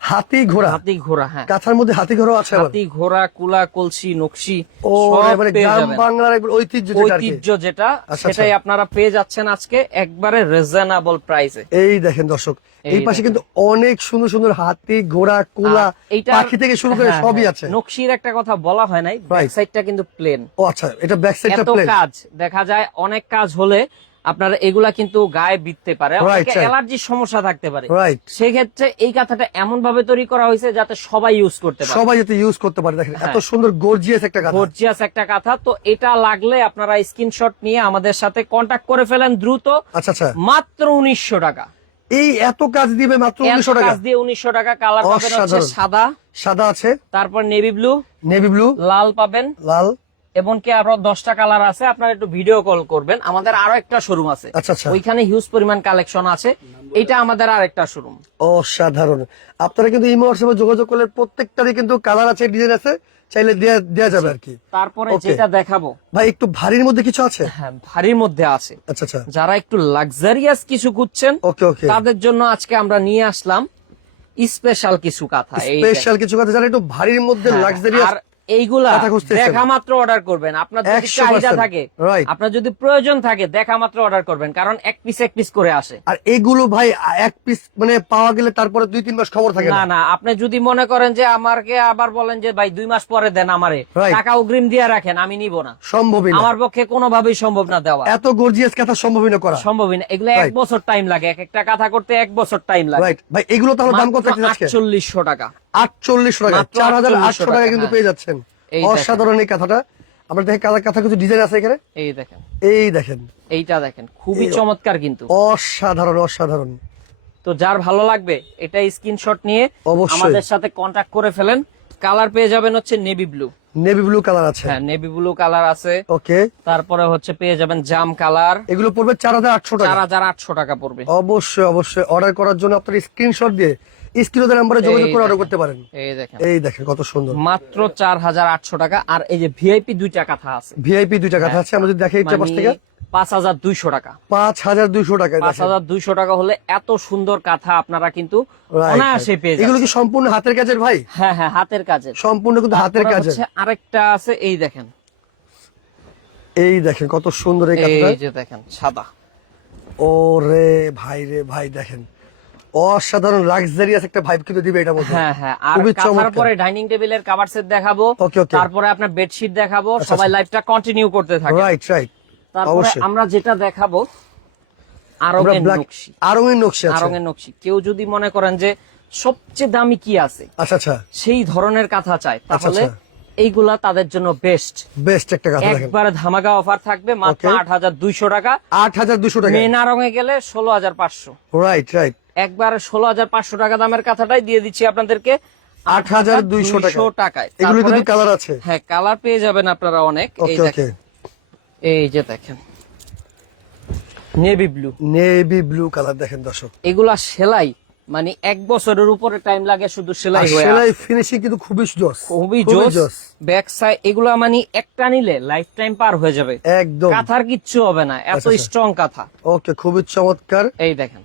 হাতি ঘোড়া? হাতি ঘোড়া হ্যাঁ। কাঁথার মধ্যে হাতি ঘোড়া আছে হাতি ঘোড়া কুলা কলসি নকশি ও মানে গ্রাম বাংলার ঐতিহ্য যেটা ঐতিহ্য যেটা আচ্ছা, সেটাই আচ্ছা। আপনারা পেয়ে যাচ্ছেন আজকে একবারে রিজনেবল প্রাইসে এই দেখেন দর্শক এই পাশে কিন্তু অনেক সুন্দর সুন্দর হাতি ঘোড়া কুলা এইটার- পাখি থেকে শুরু করে হ্যাঁ, সবই হ্যাঁ, আছে। নকশির একটা কথা বলা হয় নাই ব্যাক. সাইডটা কিন্তু প্লেন ও আচ্ছা এটা ব্যাক সাইডটা প্লেন কাজ দেখা যায় অনেক কাজ হলে আপনার এগুলা কিন্তু গায়ে বিততে পারে অ্যালার্জির সমস্যা থাকতে পারে। সেক্ষেত্রে এই কাঁথাটা এমন ভাবে তৈরি করা হয়েছে যাতে সবাই ইউজ করতে পারে। সবাই যাতে ইউজ করতে পারে। দেখেন এত হ্যাঁ। সুন্দর গর্জিয়াস একটা কথা। গর্জিয়াস একটা কাঁথা। তো এটা লাগলে আপনারা স্ক্রিনশট নিয়ে আমাদের সাথে কন্টাক্ট করে ফেলেন দ্রুত। আচ্ছা আচ্ছা। মাত্র উনিশশো টাকা। এই এত কাজ দিবে মাত্র উনিশশো টাকা? কাজ দিয়ে উনিশশো টাকা। কালার পাবেন সাদা। সাদা আছে। তারপর নেভি ব্লু নেভি ব্লু লাল পাবেন। লাল। এমনকি আরও দশটা কালার আছে আপনারা একটু ভিডিও কল করবেন। আমাদের আরও একটা শোরুম আছে। আচ্ছা আচ্ছা। ওইখানে হিউজ পরিমাণ কালেকশন আছে। এটা আমাদের আরেকটা শোরুম অসাধারণ। আপনারা কিন্তু ইমো হোয়াটসঅ্যাপে যোগাযোগ করলে প্রত্যেকটারই কিন্তু কালার আছে ডিজাইন আছে চাইলে দেয়া দেয়া যাবে আর কি তারপরে যেটা দেখাবো। ভাই একটু ভারীর মধ্যে কিছু আছে? হ্যাঁ ভারীর মধ্যে আছে। আচ্ছা আচ্ছা। যারা একটু লাক্সারিয়াস কিছু খুঁজছেন ওকে ওকে তাদের জন্য আজকে আমরা নিয়ে আসলাম স্পেশাল কিছু কথা। স্পেশাল কিছু কথা যারা একটু ভারীর মধ্যে হ্যাঁ, লাক্সারিয়াস আর এইগুলা দেখা মাত্র অর্ডার করবেন। আপনার যদি চাহিদা থাকে আপনার যদি প্রয়োজন থাকে দেখা মাত্র অর্ডার করবেন কারণ এক পিস এক পিস করে আসে। আর এগুলো ভাই এক পিস মানে পাওয়া গেলে তারপরে দুই তিন মাস খবর থাকে না না। আপনি যদি মনে করেন যে আমাকে আবার বলেন যে ভাই দুই মাস পরে দেন আমারে টাকা অগ্রিম দিয়ে রাখেন আমি নিব না। সম্ভবই না। আমার পক্ষে কোনোভাবেই সম্ভব না দেওয়া। এত গর্জিয়াস কথা সম্ভবই না করা। সম্ভবই না। এগুলো এক বছর টাইম লাগে এক একটা কথা করতে এক বছর টাইম লাগে। ভাই এগুলো তাহলে দাম কত আছে আজকে? আটচল্লিশশো টাকা। আটচল্লিশ টাকা চার হাজার আটশো টাকা কিন্তু হ্যাঁ। পেয়ে যাচ্ছেন। অসাধারণ এই কথাটা। আমরা দেখি কথা কিছু ডিজাইন আছে এখানে? এই দেখেন। এই দেখেন। এইটা দেখেন। খুবই চমৎকার কিন্তু। অসাধারণ অসাধারণ। তো যার ভালো লাগবে এটা স্ক্রিনশট নিয়ে। আমাদের সাথে কন্টাক্ট করে ফেলেন। কালার পেয়ে যাবেন হচ্ছে navy blue navy blue colour আছে। হ্যাঁ নেভি ব্লু কালার আছে। ওকে তারপরে হচ্ছে পেয়ে যাবেন জাম কালার এগুলো পড়বে চার হাজার আটশো চার টাকা হাজার আটশো টাকা পড়বে। অবশ্যই অবশ্যই। অর্ডার করার জন্য আপনার স্ক্রিনশট দিয়ে স্ক্রিনের নাম্বারে যোগাযোগ এই করে অর্ডার দেখেন। করতে পারেন। এই দেখেন। এই দেখেন কত সুন্দর। মাত্র চার হাজার আটশো টাকা আর এই যে ভিআইপি দুইটা কথা আছে। ভিআইপি দুইটা কথা আছে আমরা যদি দেখি এটা পাশ মানে থেকে। পাঁচ হাজার দুইশো টাকা। পাঁচ হাজার দুইশো পাঁচ হাজার দুইশো টাকা হলে এত সুন্দর কাঁথা আপনারা কিন্তু অনায়াসে পেয়ে এগুলো কি সম্পূর্ণ হাতের কাজের ভাই? হ্যাঁ হ্যাঁ হাতের কাজের। সম্পূর্ণ কিন্তু হাতের কাজের। আরেকটা আছে এই দেখেন। এই দেখেন কত সুন্দর এই কাঁথাটা। এই যে দেখেন সাদা। ও রে ভাই রে ভাই দেখেন। অসাধারণ লাক্সারিয়াস একটা ভাইব কিন্তু দিবে এটা মধ্যে। হ্যাঁ হ্যাঁ। আর চমৎকার। পরে ডাইনিং টেবিলের কাভার সেট দেখাবো. তারপরে আপনার বেডশিট দেখাবো। সবাই লাইফটা কন্টিনিউ করতে থাকে। রাইট রাইট তারপরে আমরা যেটা দেখাবো আরঙের নকশি। আরঙের নকশি আরঙের নকশি। কেউ যদি মনে করেন যে সবচেয়ে দামি কি আছে? আচ্ছা আচ্ছা। সেই ধরনের কথা চায় তাহলে আচ্ছা। এইগুলা তাদের জন্য বেস্ট বেস্ট একটা কথা দেখেন। একবারে ধামাকা অফার থাকবে মাত্র. আট হাজার দুইশো টাকা। আট হাজার দুশো টাকা। মেনা রঙে গেলে ষোলো হাজার পাঁচশো। রাইট রাইট একবারে ষোলো হাজার পাঁচশো টাকা দামের কাঁথাটাই দিয়ে দিচ্ছি আপনাদেরকে। আট হাজার দুইশো টাকায়। এগুলো কিন্তু কালার আছে। হ্যাঁ কালার পেয়ে যাবেন আপনারা অনেক। এই ওকে ওকে। দেখেন এই যে দেখেন। Navy blue. Navy blue colour দেখেন দর্শক। এগুলা সেলাই মানে এক বছরের উপরে টাইম লাগে শুধু সেলাই হয়ে সেলাই ফিনিশিং কিন্তু খুবই জোস খুবই জোস। ব্যাক সাইড এগুলা মানে একটা নিলে লাইফ টাইম পার হয়ে যাবে। একদম। কাঁথার কিচ্ছু হবে না এত আচ্ছা, আচ্ছা। স্ট্রং কাঁথা। ওকে খুবই চমৎকার। এই দেখেন।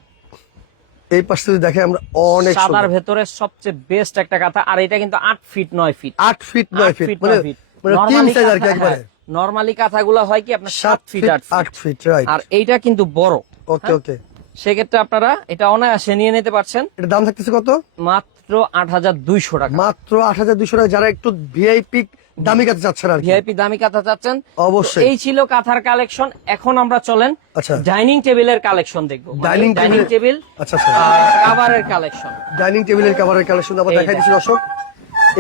এই পাশে যদি দেখে আমরা অনেক সাদার ভেতরে সবচেয়ে বেস্ট একটা কাঁথা আর এটা কিন্তু আট ফিট নয় ফিট আট ফিট নয় ফিট মানে মানে তিন সাইজ আর কি একবারে। নর্মালি কাঁথাগুলো হয় কি আপনার সাত ফিট আট ফিট ফিট রাইট আর এইটা কিন্তু বড়। ওকে ওকে সেক্ষেত্রে আপনারা এটা অনায়াসে নিয়ে নিতে পারছেন। এটা দাম থাকতেছে কত? মাত্র আট হাজার দুইশো টাকা। মাত্র আট হাজার দুইশো টাকা। যারা একটু ভিআইপি দামি কাছে চাচ্ছেন আর ভিআইপি দামি কাঁথা চাচ্ছেন। অবশ্যই। এই ছিল কাঁথার কালেকশন। এখন আমরা চলেন আচ্ছা। ডাইনিং টেবিলের কালেকশন দেখব। ডাইনিং ডাইনিং টেবিল আচ্ছা আচ্ছা। কাভারের কালেকশন। ডাইনিং টেবিলের কাভারের কালেকশন আবার দেখাই দিচ্ছি দর্শক।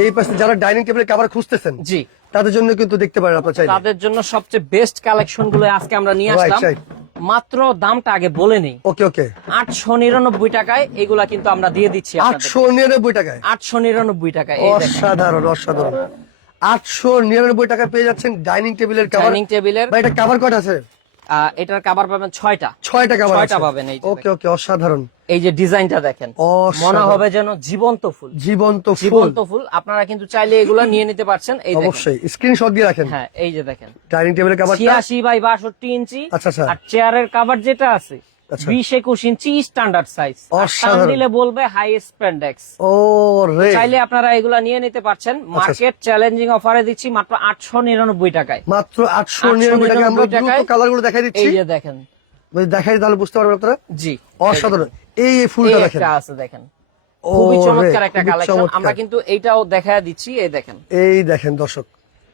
এই পাশে যারা ডাইনিং টেবিলের কাভার খুঁজতেছেন জি। তাদের জন্য কিন্তু দেখতে পারেন আপনার চাইলে। তাদের জন্য সবচেয়ে বেস্ট কালেকশনগুলো আজকে আমরা নিয়ে আসলাম। মাত্র দামটা আগে বলে নেই। ওকে ওকে। আটশো নিরানব্বই টাকায় এগুলা কিন্তু আমরা দিয়ে দিচ্ছি আটশো নিরানব্বই টাকায়? আটশো নিরানব্বই টাকায় অসাধারণ অসাধারণ। আটশো নিরানব্বই টাকা পেয়ে যাচ্ছেন ডাইনিং টেবিলের কাভার ডাইনিং টেবিলের এটা কাভার কটা আছে? এটার কাভার পাবেন ছয়টা। ছয়টা কাভার ছয়টা পাবেন এই ওকে ওকে অসাধারণ। এই যে ডিজাইনটা দেখেন মনে হবে যেন জীবন্ত ফুল। জীবন্ত ফুল। জীবন্ত ফুল আপনারা কিন্তু চাইলে এগুলা নিয়ে নিতে পারছেন। এই অবশ্যই স্ক্রিনশট দিয়ে রাখেন। হ্যাঁ এই যে দেখেন। ডাইনিং টেবিলের কাভারটা ছিয়াশি বাই বাষট্টি ইঞ্চি আচ্ছা, আচ্ছা। আর চেয়ারের কাভার যেটা আছে। বিশ একুশ ইঞ্চি স্ট্যান্ডার্ড সাইজ অসাধারণ। দিলে বলবে হাই স্প্যান্ডেক্স ও চাইলে আপনারা এগুলা নিয়ে নিতে পারছেন। আচ্ছা, মার্কেট চ্যালেঞ্জিং অফারে দিচ্ছি মাত্র আটশো নিরানব্বই টাকায়। মাত্র আটশো নিরানব্বই টাকা আমরা 899 টাকায়। কালারগুলো দেখাই দিচ্ছি। এই দেখেন। দেখাই তাহলে বুঝতে পারবেন আপনারা? জি। অসাধারণ। এই ফুলটা দেখেন। আছে দেখেন। ও খুবই চমৎকার একটা কালেকশন আমরা কিন্তু এইটাও দেখা দিচ্ছি এই দেখেন। এই দেখেন দর্শক।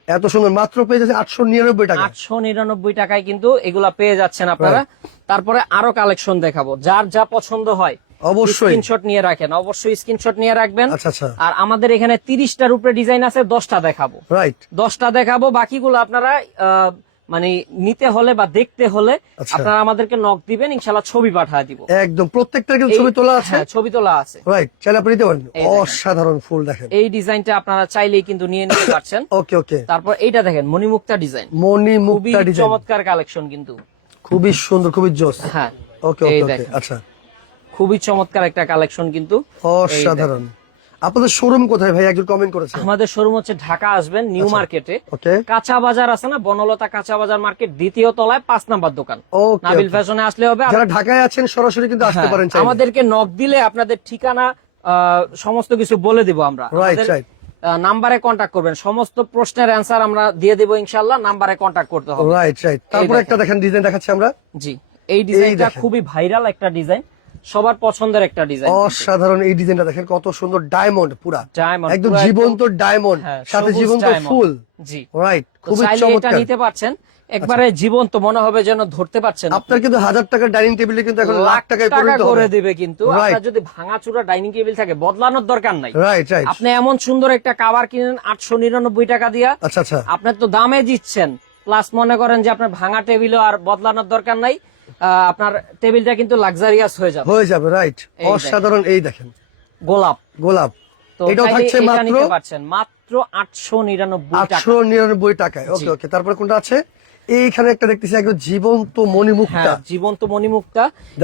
এত সুন্দর মাত্র পেয়ে যাচ্ছে আটশো নিরানব্বই টাকা আটশো নিরানব্বই টাকায় কিন্তু এগুলা পেয়ে যাচ্ছেন আপনারা। তারপরে আরও কালেকশন দেখাবো। যার যা পছন্দ হয় অবশ্যই। স্ক্রিনশট নিয়ে রাখেন। অবশ্যই স্ক্রিনশট নিয়ে রাখবেন। আচ্ছা আচ্ছা। আর আমাদের এখানে তিরিশটার উপরে ডিজাইন আছে দশটা দেখাবো। রাইট দশটা দেখাবো। বাকিগুলো আপনারা আহ, মানে নিতে হলে বা দেখতে হলে আচ্ছা। আপনারা আমাদেরকে নক দিবেন ইনশাল্লাহ ছবি পাঠিয়ে দিব। একদম প্রত্যেকটার কিন্তু ছবি তোলা আছে? হ্যাঁ ছবি তোলা আছে। রাইট চাইলে আপনি নিতে পারেন। অসাধারণ ফুল দেখেন। এই ডিজাইনটা আপনারা চাইলেই কিন্তু নিয়ে নিতে পারছেন। ওকে ওকে তারপর এইটা দেখেন মণিমুক্তা ডিজাইন। মনি খুবই মুক্তা ডিজাইন। চমৎকার কালেকশন কিন্তু। খুবই সুন্দর খুবই জোস। হ্যাঁ ওকে ওকে আচ্ছা। খুবই চমৎকার একটা কালেকশন কিন্তু। অসাধারণ। আপনাদের শোরুম কোথায় ভাই? একজন কমেন্ট করেছে। আমাদের শোরুম হচ্ছে ঢাকা আসবেন নিউ আচ্ছা। মার্কেটে কাঁচা বাজার আছে না? বনলতা কাঁচা বাজার মার্কেট দ্বিতীয় তলায় পাঁচ নাম্বার দোকান। নাবিল ফ্যাশনে আসলে হবে যারা ঢাকায় আছেন সরাসরি কিন্তু আসতে হ্যাঁ, পারেন আমাদেরকে নক দিলে আপনাদের ঠিকানা সমস্ত কিছু বলে দিব আমরা। নাম্বারে কন্ট্যাক্ট করবেন। সমস্ত প্রশ্নের অ্যান্সার আমরা দিয়ে দেবো ইনশাল্লাহ নাম্বারে কন্ট্যাক্ট করতে হবে। রাইট রাইট তারপর একটা দেখেন। ডিজাইন দেখাচ্ছি আমরা। জি এই ডিজাইনটা। খুবই ভাইরাল একটা ডিজাইন সবার পছন্দের একটা ডিজাইন অসাধারণ এই ডিজাইনটা দেখেন কত সুন্দর ডায়মন্ড পুরা। Diamond, একদম জীবন্ত ডায়মন্ড হ্যাঁ, সাথে জীবন্ত ফুল। জি। রাইট খুবই এটা চমৎকার। নিতে পারছেন। একবারে জীবন্ত মনে হবে যেন ধরতে পারছেন আপনার কিন্তু হাজার টাকার ডাইনিং টেবিলে কিন্তু এখন লাখ টাকায় টাকা পরিণত করে দিবে কিন্তু. আপনার যদি ভাঙাচুরা ডাইনিং টেবিল থাকে বদলানোর দরকার নাই। রাইট রাইট আপনি এমন সুন্দর একটা কাভার কিনেন আটশো নিরানব্বই টাকা দিয়া। আচ্ছা আচ্ছা। আপনার তো দামে দিচ্ছেন। প্লাস মনে করেন যে আপনার ভাঙা টেবিলও আর বদলানোর দরকার নাই। আপনার টেবিলটা কিন্তু লাক্সারিয়াস হয়ে যাবে। হয়ে যাবে রাইট অসাধারণ এই দেখেন। গোলাপ। গোলাপ। এটাও থাকছে মাত্র মাত্র আটশো নিরানব্বই টাকা। আটশো নিরানব্বই টাকায়। ওকে ওকে তারপরে কোনটা আছে? এইখানে একটা দেখতেছি একদম জীবন্ত মণিমুক্তা। হ্যাঁ জীবন্ত মণিমুক্তা।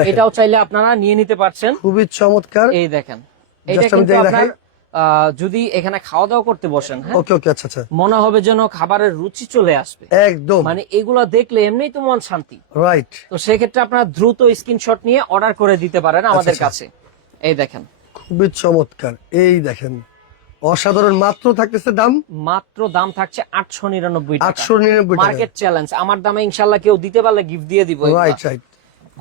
এটাও চাইলে আপনারা নিয়ে নিতে পারছেন। খুবই চমৎকার। এই দেখেন। এটা কিন্তু আপনার যদি এখানে খাওয়া দাওয়া করতে বসেন হ্যাঁ? ওকে ওকে আচ্ছা আচ্ছা। মনে হবে যেন খাবারের রুচি চলে আসবে। একদম। মানে এগুলো দেখলে এমনিই তো মন শান্তি। রাইট তো সেক্ষেত্রে আপনারা দ্রুত স্ক্রিনশট নিয়ে অর্ডার করে দিতে পারেন আমাদের আচ্ছা। কাছে। এই দেখেন। খুবই চমৎকার। এই দেখেন। অসাধারণ। মাত্র থাকতেছে দাম? মাত্র দাম থাকছে আটশো নিরানব্বই আটশো নিরানব্বই মার্কেট চ্যালেঞ্জ আমার দামে ইনশাল্লাহ কেউ দিতে পারলে গিফট দিয়ে দিব রাইট রাইট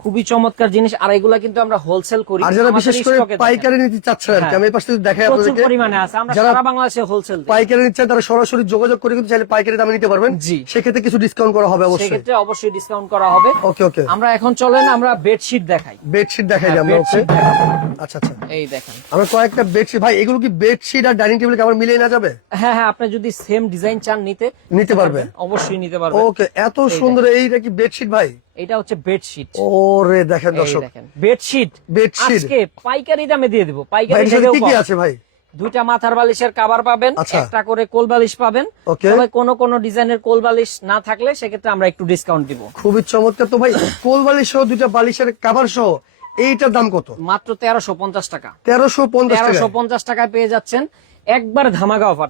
খুবই চমৎকার জিনিস আর এগুলা কিন্তু আমরা হোলসেল করি। আর যারা বিশেষ করে। পাইকারি নিতে চাচ্ছেন আর কি হ্যাঁ। আমি এই পাশে যদি দেখাই প্রচুর পরিমাণে আছে। আমরা সারা বাংলাদেশে হোলসেল পাইকারি নিচ্ছেন তারা সরাসরি যোগাযোগ করে কিন্তু চাইলে পাইকারি দামে নিতে পারবেন। জি। সেক্ষেত্রে কিছু ডিসকাউন্ট করা হবে অবশ্যই। সেক্ষেত্রে অবশ্যই ডিসকাউন্ট করা হবে। ওকে ওকে। আমরা এখন চলেন আমরা বেডশিট দেখাই। বেডশিট দেখাই দিই আমরা ওকে? আচ্ছা আচ্ছা। এই দেখেন। আমরা কয়েকটা বেডশিট ভাই এগুলো কি বেডশিট আর ডাইনিং টেবিল আবার মিলিয়ে না যাবে? হ্যাঁ হ্যাঁ আপনি যদি সেম ডিজাইন চান নিতে নিতে পারবেন। অবশ্যই নিতে পারবেন। ওকে এত সুন্দর এইটা কি বেডশিট ভাই? এটা হচ্ছে বেডশিট ওরে দেখেন দর্শক বেডশিট বেডশিট আজকে পাইকারি দামে দিয়ে দেবো। পাইকারি থেকেও কি কি আছে ভাই? দুইটা মাথার বালিশের কাবার পাবেন আচ্ছা। একটা করে কোল বালিশ পাবেন। তবে কোন কোন ডিজাইনের কোল বালিশ না থাকলে সেক্ষেত্রে আমরা একটু ডিসকাউন্ট দিব। খুবই চমৎকার। তো ভাই কোল বালিশ সহ দুইটা বালিশের কাভার সহ এইটার দাম কত? মাত্র তেরোশো পঞ্চাশ টাকা। তেরোশো পঞ্চাশ টাকা তেরোশো পঞ্চাশ টাকায় পেয়ে যাচ্ছেন একবার ধামাকা অফার.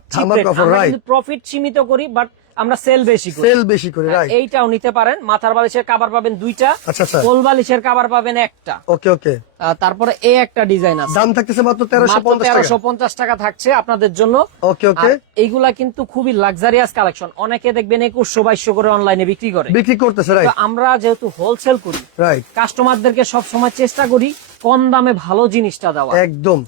প্রফিট সীমিত করি বাট আমরা সেল বেশি করি। সেল বেশি করে রাইট এইটাও নিতে পারেন। মাথার বালিশের কাবার পাবেন দুইটা আচ্ছা, আচ্ছা। কোল বালিশের কাবার পাবেন একটা। ওকে ওকে তারপরে এই একটা ডিজাইন আছে। দাম থাকতেছে মাত্র তেরোশো মাত্র পঞ্চাশ টাকা থাকছে আপনাদের জন্য। ওকে ওকে এইগুলা কিন্তু খুবই লাক্সারিয়াস কালেকশন অনেকে দেখবেন একুশশো বাইশশো করে অনলাইনে বিক্রি করে। বিক্রি করতেছে তো রাইট আমরা যেহেতু হোলসেল করি রাইট কাস্টমারদেরকে সব সময় চেষ্টা করি কম দামে ভালো জিনিসটা দেওয়া একদম।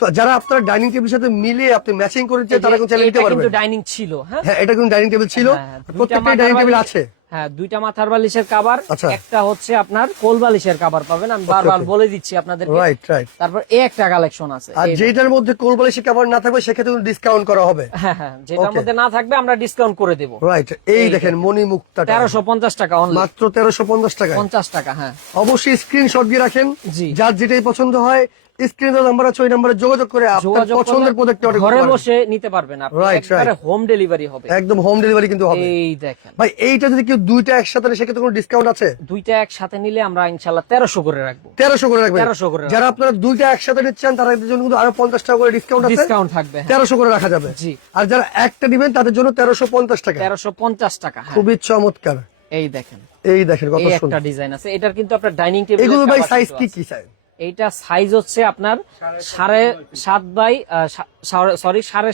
তো যারা আপনার ডাইনিং টেবিলের সাথে মিলিয়ে আপনি ম্যাচিং করে চান, তারা কিন্তু চাইলে নিতে এটা পারবেন কিন্তু ডাইনিং ছিল হ্যাঁ? হ্যাঁ এটা কিন্তু ডাইনিং টেবিল ছিল। হ্যাঁ, প্রত্যেকটা ডাইনিং টেবিল আছে। হ্যাঁ দুইটা মাথার বালিশের কাবার আচ্ছা। একটা হচ্ছে আপনার কোল বালিশের কাবার পাবেন। আমি বারবার বলে দিচ্ছি আপনাদের রাইট রাইট তারপর এই একটা কালেকশন আছে। আর যেটার মধ্যে কোল বালিশের কাভার না থাকবে সেক্ষেত্রে ডিসকাউন্ট করা হবে। হ্যাঁ হ্যাঁ যেটার মধ্যে না থাকবে আমরা ডিসকাউন্ট করে দেব। রাইট এই দেখেন মনি তেরোশো পঞ্চাশ টাকা অনলি মাত্র তেরোশো পঞ্চাশ টাকা পঞ্চাশ টাকা হ্যাঁ। অবশ্যই স্ক্রিনশট দিয়ে রাখেন। জি। যার যেটাই পছন্দ হয় স্ক্রিনে নাম্বার আছে ওই নাম্বারে যোগাযোগ করে আপনার পছন্দের প্রোডাক্ট অর্ডার ঘরে বসে নিতে পারবেন আপনি। একবারে হোম ডেলিভারি হবে। একদম হোম ডেলিভারি কিন্তু হবে। এই দেখেন। ভাই এইটা যদি কেউ দুইটা একসাথে নেয় সেক্ষেত্রে কোনো ডিসকাউন্ট আছে? দুইটা একসাথে নিলে আমরা ইনশাল্লাহ তেরোশো করে রাখব। তেরোশো করে রাখবেন। 1300 করে যারা আপনারা দুইটা একসাথে নিচ্ছেন তাদের জন্য কিন্তু আরও পঞ্চাশ টাকা করে ডিসকাউন্ট আছে। ডিসকাউন্ট থাকবে হ্যাঁ। করে রাখা যাবে। জি। আর যারা একটা নিবেন তাদের জন্য তেরোশো পঞ্চাশ টাকা। তেরোশো পঞ্চাশ টাকা হ্যাঁ। খুবই চমৎকার। এই দেখেন। এই দেখেন কত এই একটা ডিজাইন আছে। এটার কিন্তু আপনার ডাইনিং টেবিল এগুলো ভাই সাইজ কি কি সাইজ এইটা সাইজ হচ্ছে আপনার সাড়ে সাত বাই সরি সাড়ে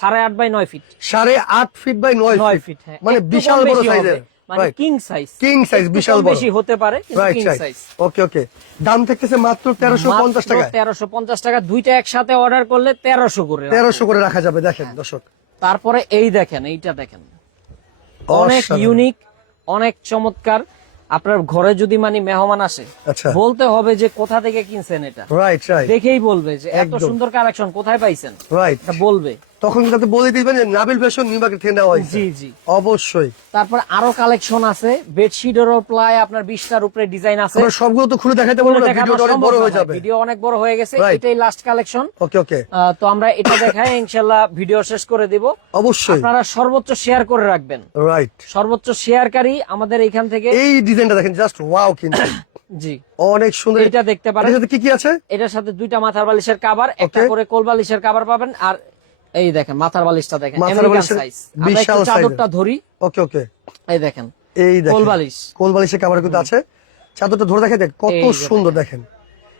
সাড়ে আট বাই নয় ফিট সাড়ে আট ফিট বাই নয় নয় ফিট হ্যাঁ। মানে বিশাল বড় বেশি সাইজের মানে কিং সাইজ কিং সাইজ বিশাল বড়। বেশি হতে পারে কিং সাইজ ওকে ওকে দাম থাকতেছে মাত্র তেরোশো পঞ্চাশ টাকা তেরোশো পঞ্চাশ টাকা দুইটা একসাথে অর্ডার করলে তেরোশো করে করে রাখা যাবে দেখেন দর্শক। তারপরে এই দেখেন এইটা দেখেন। অনেক ইউনিক অনেক চমৎকার। আপনার ঘরে যদি মানে মেহমান আসে আচ্ছা। বলতে হবে যে কোথা থেকে কিনছেন এটা। দেখেই বলবে যে এত। সুন্দর কালেকশন কোথায় পাইছেন? রাইট বলবে। তখন যাতে বলে দিবেন যে নাবিল ফ্যাশন নিউ মার্কেট থেকে নেওয়া হয়েছে। জি জি। অবশ্যই। তারপর আরও কালেকশন আছে। বেডশিটেরও প্রায় আপনার বিশটার উপরে ডিজাইন আছে। আমরা সবগুলো তো খুলে দেখাতে পারব না ভিডিওটা অনেক বড় হয়ে যাবে। ভিডিও অনেক বড় হয়ে গেছে। এটাই লাস্ট কালেকশন ওকে ওকে তো আমরা এটা দেখাই ইনশাল্লাহ ভিডিও শেষ করে দিব। অবশ্যই। আপনারা সর্বোচ্চ শেয়ার করে রাখবেন। রাইট সর্বোচ্চ শেয়ারকারী আমাদের এখান থেকে এই ডিজাইনটা দেখেন জাস্ট ওয়াও কিন্তু। জি। অনেক সুন্দর। এটা দেখতে পারেন। এটার সাথে কি কি আছে? এটার সাথে দুইটা মাথার বালিশের কাবার একটা করে কোল বালিশের কাবার পাবেন। আর এই দেখেন মাথার বালিশটা দেখেন মাথার বালিশের সাইজ বিশাল চাদরটা ধরি। ওকে ওকে। এই দেখেন এই দেখেন কোল বালিশ। কোল বালিশের কাবার কিন্তু আছে। চাদরটা ধরে দেখে দেখ কত সুন্দর দেখেন।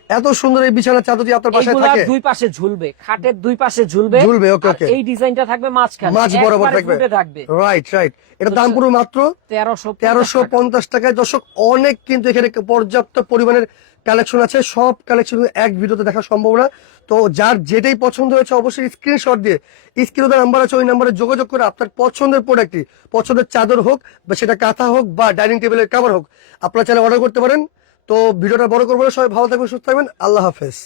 এত সুন্দর এই বিছানার চাদর যদি আপনার এইগুলা থাকে। দুই পাশে ঝুলবে খাটের দুই পাশে ঝুলবে। ঝুলবে, আর okay. এই ডিজাইনটা থাকবে মাঝখানে মাছ বরাবর থাকবে। রাইট রাইট এটা দাম পুরো মাত্র তেরোশো তেরোশো পঞ্চাশ টাকায়। দর্শক অনেক কিন্তু এখানে পর্যাপ্ত পরিমাণের কালেকশন আছে। সব কালেকশন এক ভিডিওতে দেখা সম্ভব না। তো যার যেটাই পছন্দ হয়েছে অবশ্যই স্ক্রিনশট দিয়ে স্ক্রিনে নাম্বার আছে, ওই নাম্বারে যোগাযোগ করে আপনার পছন্দের প্রোডাক্টটি পছন্দের চাদর হোক বা সেটা কাঁথা হোক বা ডাইনিং টেবিলের কাভার হোক, আপনারা চাইলে অর্ডার করতে পারেন। তো ভিডিওটা বড় করব সবাই ভালো থাকবেন, সুস্থ থাকবেন, আল্লাহ হাফেজ।